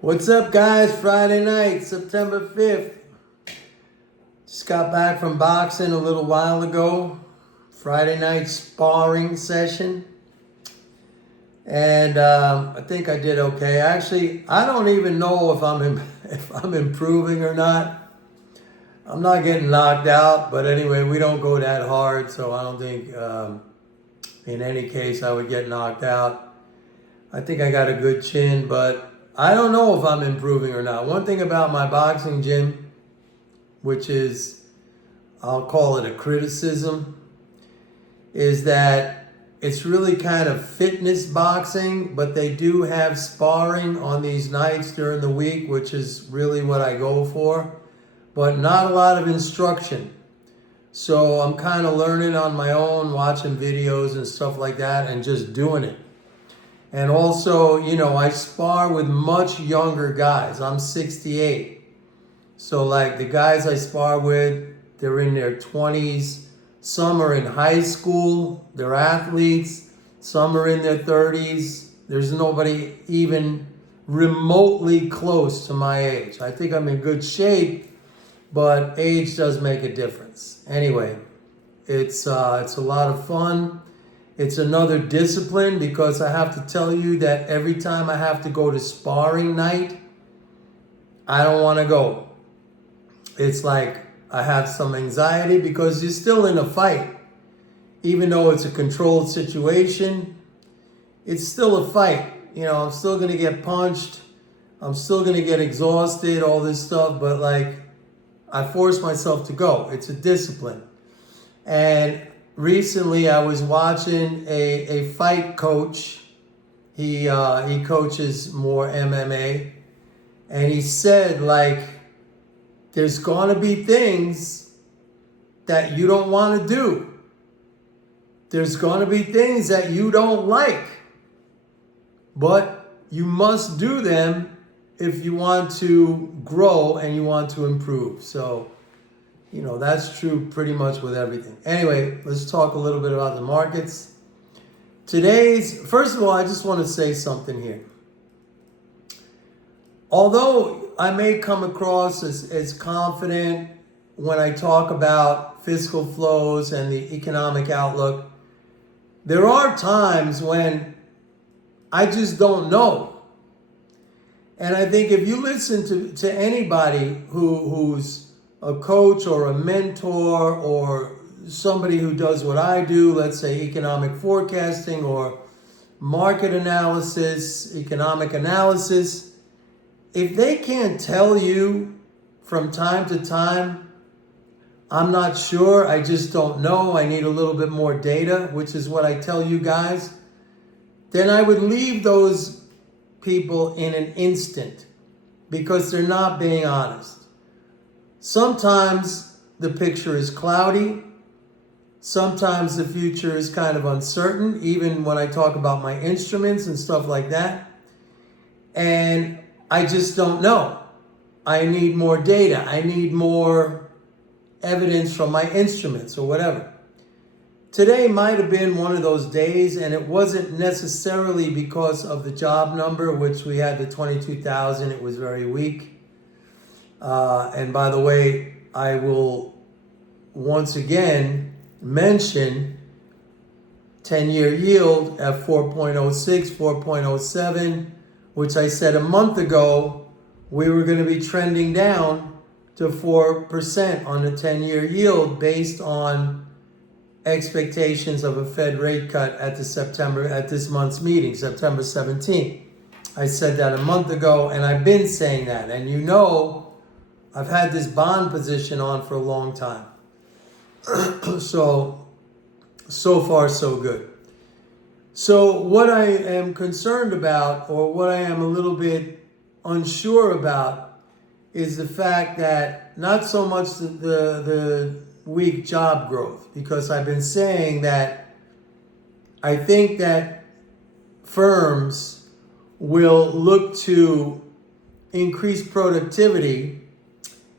What's up, guys? Friday night, September 5th. Just got back from boxing a little while ago. Friday night sparring session. And I think I did okay. Actually, I don't even know if if I'm improving or not. I'm not getting knocked out, but anyway, we don't go that hard, so I don't think in any case I would get knocked out. I think I got a good chin, but I don't know if I'm improving or not. One thing about my boxing gym, which is, I'll call it a criticism, is that it's really kind of fitness boxing, but they do have sparring on these nights during the week, which is really what I go for, but not a lot of instruction. So I'm kind of learning on my own, watching videos and stuff like that, and just doing it. And also, I spar with much younger guys. I'm 68. So like the guys I spar with, they're in their 20s. Some are in high school. They're athletes. Some are in their 30s. There's nobody even remotely close to my age. I think I'm in good shape, but age does make a difference. Anyway, it's a lot of fun. It's another discipline because I have to tell you that every time I have to go to sparring night, I don't want to go. It's like I have some anxiety because you're still in a fight. Even though it's a controlled situation, it's still a fight. I'm still going to get punched. I'm still going to get exhausted, all this stuff. But I force myself to go. It's a discipline. And recently, I was watching a fight coach. He coaches more MMA, and he said there's gonna be things that you don't want to do. There's gonna be things that you don't like, but you must do them if you want to grow and you want to improve. So. That's true pretty much with everything. Anyway, let's talk a little bit about the markets. First of all, I just want to say something here. Although I may come across as confident when I talk about fiscal flows and the economic outlook, there are times when I just don't know. And I think if you listen to anybody who's a coach or a mentor or somebody who does what I do, let's say economic forecasting or market analysis, economic analysis, if they can't tell you from time to time, I'm not sure, I just don't know, I need a little bit more data, which is what I tell you guys, then I would leave those people in an instant because they're not being honest. Sometimes the picture is cloudy. Sometimes the future is kind of uncertain, even when I talk about my instruments and stuff like that. And I just don't know. I need more data. I need more evidence from my instruments or whatever. Today might have been one of those days, and it wasn't necessarily because of the job number, which we had the 22,000. It was very weak. And by the way, I will once again mention 10-year yield at 4.06, 4.07, which I said a month ago we were going to be trending down to 4% on the 10-year yield based on expectations of a Fed rate cut at this month's meeting, September 17th. I said that a month ago, and I've been saying that. And I've had this bond position on for a long time. So far, so good. So what I am concerned about, or what I am a little bit unsure about, is the fact that not so much the weak job growth, because I've been saying that I think that firms will look to increase productivity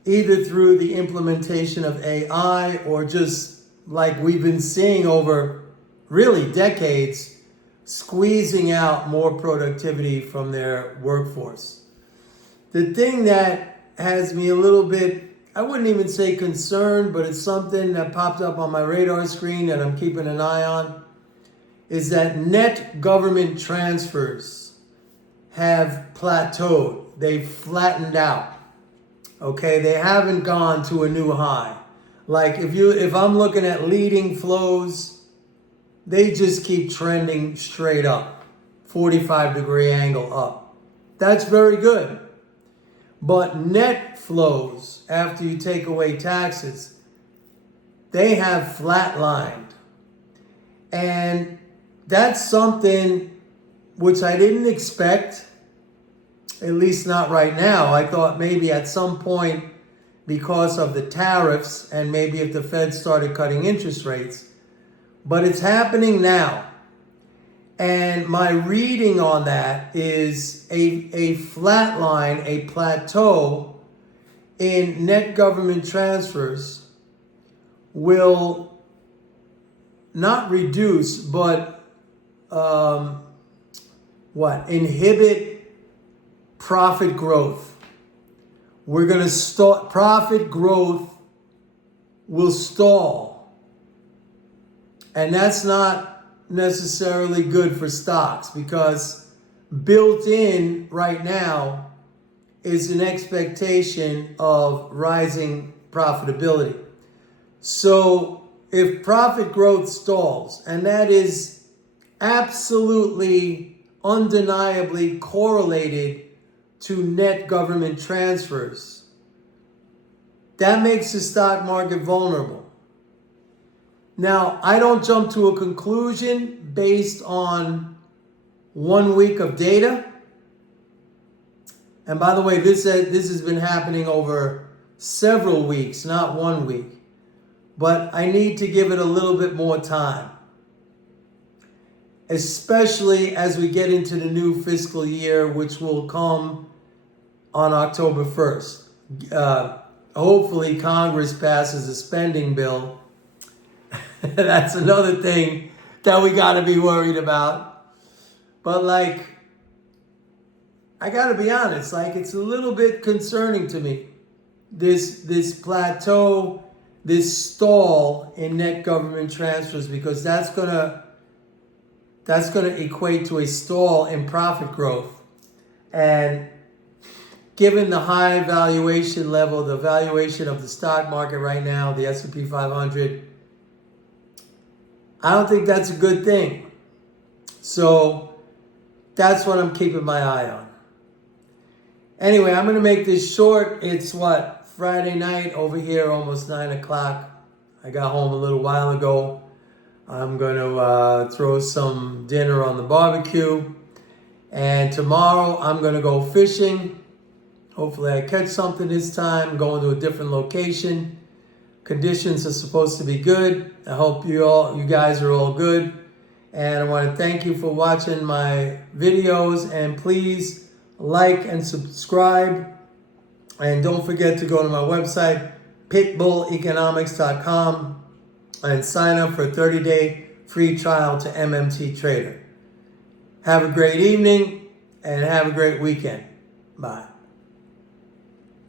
either through the implementation of AI or just like we've been seeing over really decades, squeezing out more productivity from their workforce. The thing that has me a little bit, I wouldn't even say concerned, but it's something that popped up on my radar screen that I'm keeping an eye on, is that net government transfers have plateaued. They've flattened out. Okay, they haven't gone to a new high. Like if I'm looking at leading flows, they just keep trending straight up, 45-degree angle up. That's very good. But net flows, after you take away taxes, they have flatlined. And that's something which I didn't expect, at least not right now. I thought maybe at some point, because of the tariffs and maybe if the Fed started cutting interest rates, but it's happening now. And my reading on that is a flat line, a plateau in net government transfers will not reduce, but inhibit profit growth. We're going to start, profit growth will stall. And that's not necessarily good for stocks, because built in right now is an expectation of rising profitability. So if profit growth stalls, and that is absolutely undeniably correlated to net government transfers, that makes the stock market vulnerable. Now, I don't jump to a conclusion based on 1 week of data. And by the way, this has been happening over several weeks, not 1 week. But I need to give it a little bit more time, especially as we get into the new fiscal year, which will come on October 1st. Hopefully Congress passes a spending bill. That's another thing that we got to be worried about. But like, I got to be honest, like it's a little bit concerning to me. This plateau, this stall in net government transfers, because that's gonna equate to a stall in profit growth. And given the high valuation level, the valuation of the stock market right now, the S&P 500, I don't think that's a good thing. So that's what I'm keeping my eye on. Anyway, I'm going to make this short. It's Friday night over here, almost 9 o'clock. I got home a little while ago. I'm going to throw some dinner on the barbecue. And tomorrow I'm going to go fishing. Hopefully I catch something this time, going to a different location. Conditions are supposed to be good. I hope you guys are all good. And I want to thank you for watching my videos. And please like and subscribe. And don't forget to go to my website, pitbulleconomics.com, and sign up for a 30-day free trial to MMT Trader. Have a great evening and have a great weekend. Bye.